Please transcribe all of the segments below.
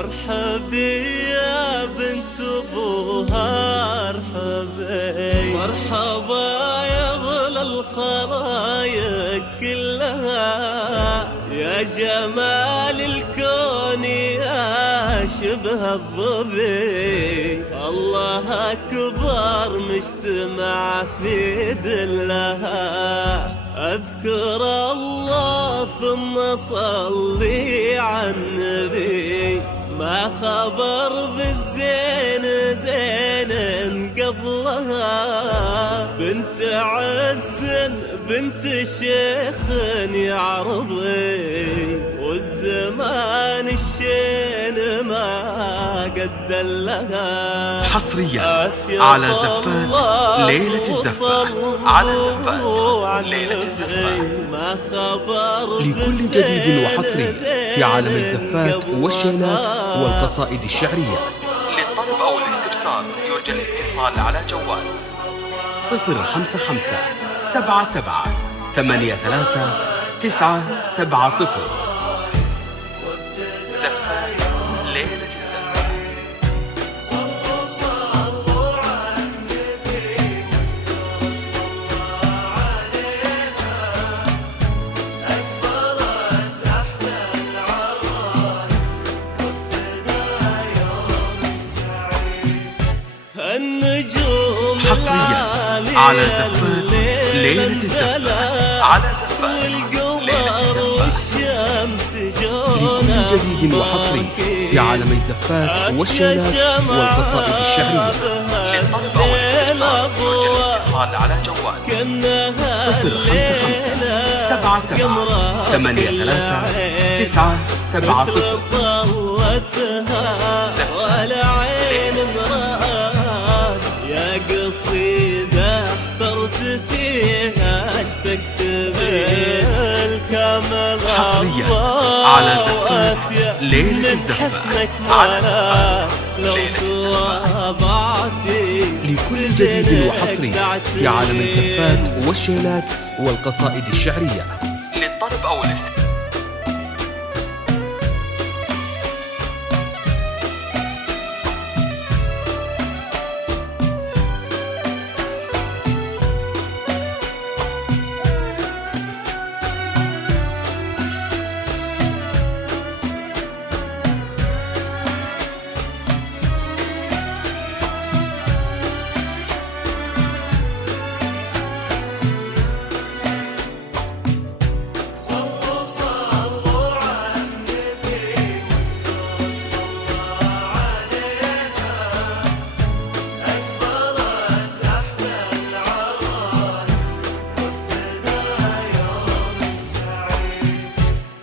مرحبي يا بنت ابوها ارحبي، مرحبا يا غلا الخرايق كلها، يا جمال الكون يا شبه الظبي، الله اكبر مجتمع في دلها، اذكر الله ثم صلي على النبي، ما خبر بالزين زين قبلها، بنت عز بنت شيخ يعرضي، والزمان الشين ما قد لها. حصريا على زفات ليلة الزفة، على زفات ليلة الزفة، لكل جديد وحصري في عالم الزفات والشيلات والقصائد الشعرية. للطلب أو الاستفسار يرجى الاتصال على جوال 055 77 83 970. زفات ليلة الزفة. حصريا على زفات ليلة الزفة، على زفات ليلة الزفة، لكل جديد وحصري في عالم الزفات والشيلات والقصائد الشعرية. للطلب أو الاستفسار يرجى الاتصال على جوال 055 77 83 970. قصيدة اخترت فيها اشتقت بالكامل، حصريا على زفات ليلة الزفة، على زفات ليلة الزفة، لكل جديد وحصري في عالم الزفات والشيلات والقصائد الشعرية. للطلب أو الاستفسار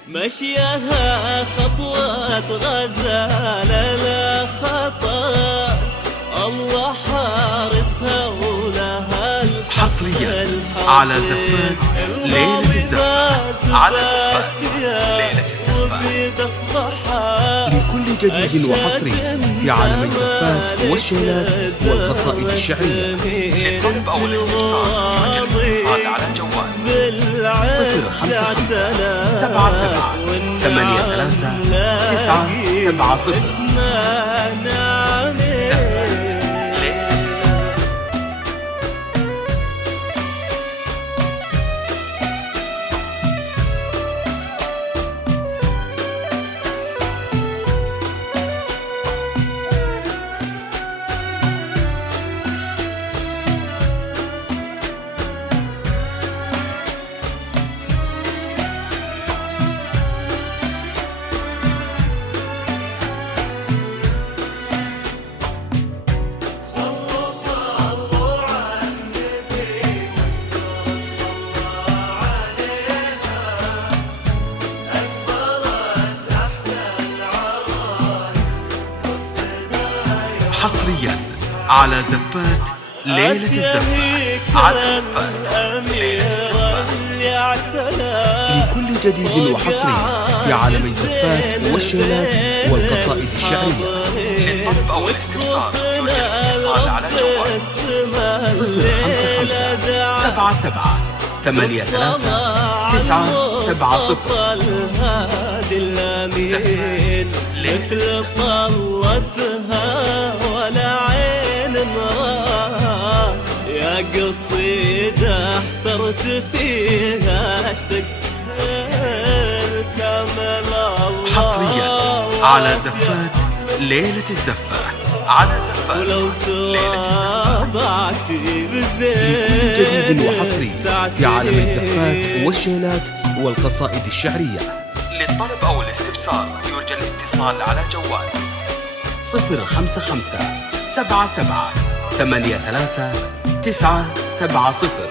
مشيها خطوات غزالة لا خطأ، الله حارسها ولها الحق. حصريا على زفات ليلة الزفة، على زفات ليلة الزفة، لكل جديد وحصري في عالم الزفات والشيلات والقصائد الشعرية. للطلب أو الاستفسار يرجى الاتصال على جوال 055 77 83 970. حصريا على زفات ليلة الزفة، على زفات ليلة الزفة، لكل جديد وحصري في عالم الزفات والشيلات والقصائد الشعرية. للطلب أو الاستفسار يرجى الاتصال على جوال 055 77 83-970. الهادي الأمين مثل طلتها ولا عين مراه، يا قصيدة احترت فيها اشتقت كامل الله. حصريا على زفات ليلة الزفة، على زفات ولو تابعتي بزين لكل جديد وحصري في عالم الزفات والشيلات والقصائد الشعرية. للطلب أو الاستفسار يرجى الاتصال على جوال 055 77 83 970.